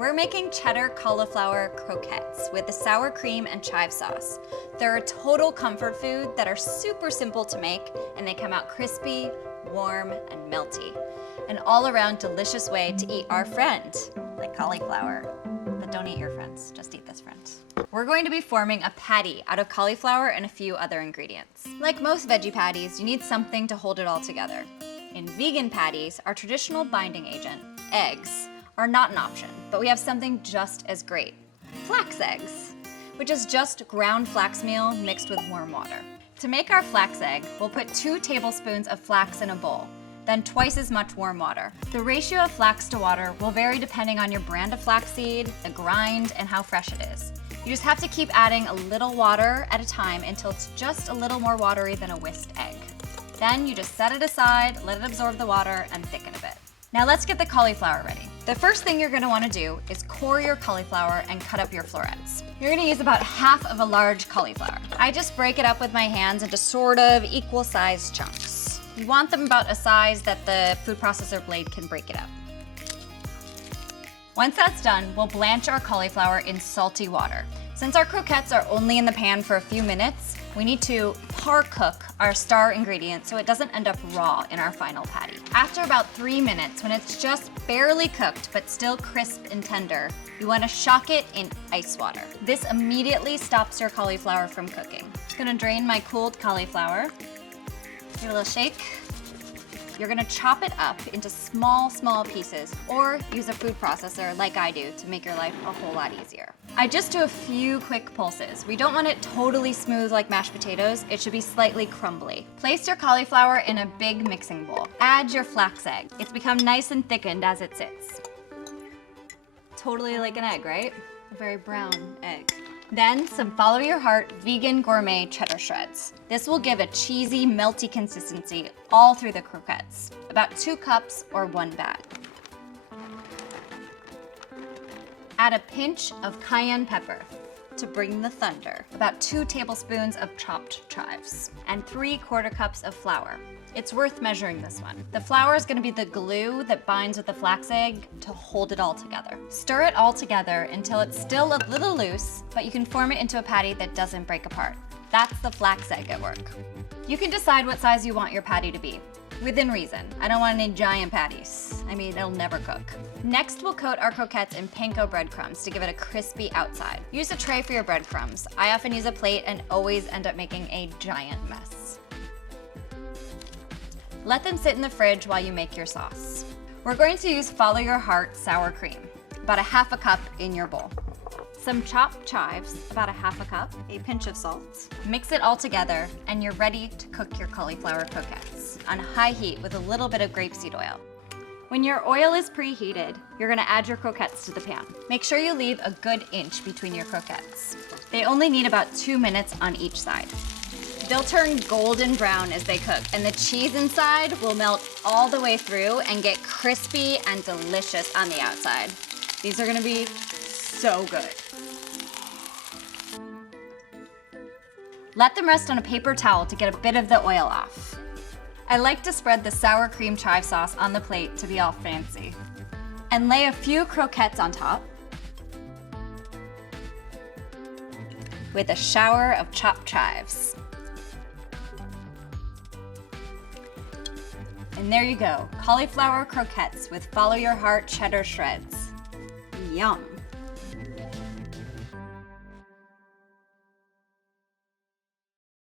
We're making cheddar cauliflower croquettes with the sour cream and chive sauce. They're a total comfort food that are super simple to make, and they come out crispy, warm, and melty. An all-around delicious way to eat our friend, like cauliflower. But don't eat your friends, just eat this friend. We're going to be forming a patty out of cauliflower and a few other ingredients. Like most veggie patties, you need something to hold it all together. In vegan patties, our traditional binding agent, eggs, are not an option, but we have something just as great. Flax eggs, which is just ground flax meal mixed with warm water. To make our flax egg, we'll put 2 tablespoons of flax in a bowl, then twice as much warm water. The ratio of flax to water will vary depending on your brand of flaxseed, the grind, and how fresh it is. You just have to keep adding a little water at a time until it's just a little more watery than a whisked egg. Then you just set it aside, let it absorb the water, and thicken a bit. Now let's get the cauliflower ready. The first thing you're gonna wanna do is core your cauliflower and cut up your florets. You're gonna use about half of a large cauliflower. I just break it up with my hands into sort of equal sized chunks. You want them about a size that the food processor blade can break it up. Once that's done, we'll blanch our cauliflower in salty water. Since our croquettes are only in the pan for a few minutes, we need to par cook our star ingredient so it doesn't end up raw in our final patty. After about 3 minutes, when it's just barely cooked but still crisp and tender, you want to shock it in ice water. This immediately stops your cauliflower from cooking. Just gonna drain my cooled cauliflower, give it a little shake. You're gonna chop it up into small pieces or use a food processor like I do to make your life a whole lot easier. I just do a few quick pulses. We don't want it totally smooth like mashed potatoes. It should be slightly crumbly. Place your cauliflower in a big mixing bowl. Add your flax egg. It's become nice and thickened as it sits. Totally like an egg, right? A very brown egg. Then some Follow Your Heart vegan gourmet cheddar shreds. This will give a cheesy, melty consistency all through the croquettes. About 2 cups or 1 bag. Add a pinch of cayenne pepper to bring the thunder. About 2 tablespoons of chopped chives and 3/4 cups of flour. It's worth measuring this one. The flour is gonna be the glue that binds with the flax egg to hold it all together. Stir it all together until it's still a little loose, but you can form it into a patty that doesn't break apart. That's the flax egg at work. You can decide what size you want your patty to be, within reason. I don't want any giant patties. I mean, it'll never cook. Next, we'll coat our croquettes in panko breadcrumbs to give it a crispy outside. Use a tray for your breadcrumbs. I often use a plate and always end up making a giant mess. Let them sit in the fridge while you make your sauce. We're going to use Follow Your Heart sour cream, about a 1/2 cup in your bowl. Some chopped chives, about a 1/2 cup, a pinch of salt. Mix it all together and you're ready to cook your cauliflower croquettes on high heat with a little bit of grapeseed oil. When your oil is preheated, you're gonna add your croquettes to the pan. Make sure you leave a good inch between your croquettes. They only need about 2 minutes on each side. They'll turn golden brown as they cook, and the cheese inside will melt all the way through and get crispy and delicious on the outside. These are gonna be so good. Let them rest on a paper towel to get a bit of the oil off. I like to spread the sour cream chive sauce on the plate to be all fancy. And lay a few croquettes on top with a shower of chopped chives. And there you go, cauliflower croquettes with Follow Your Heart cheddar shreds. Yum.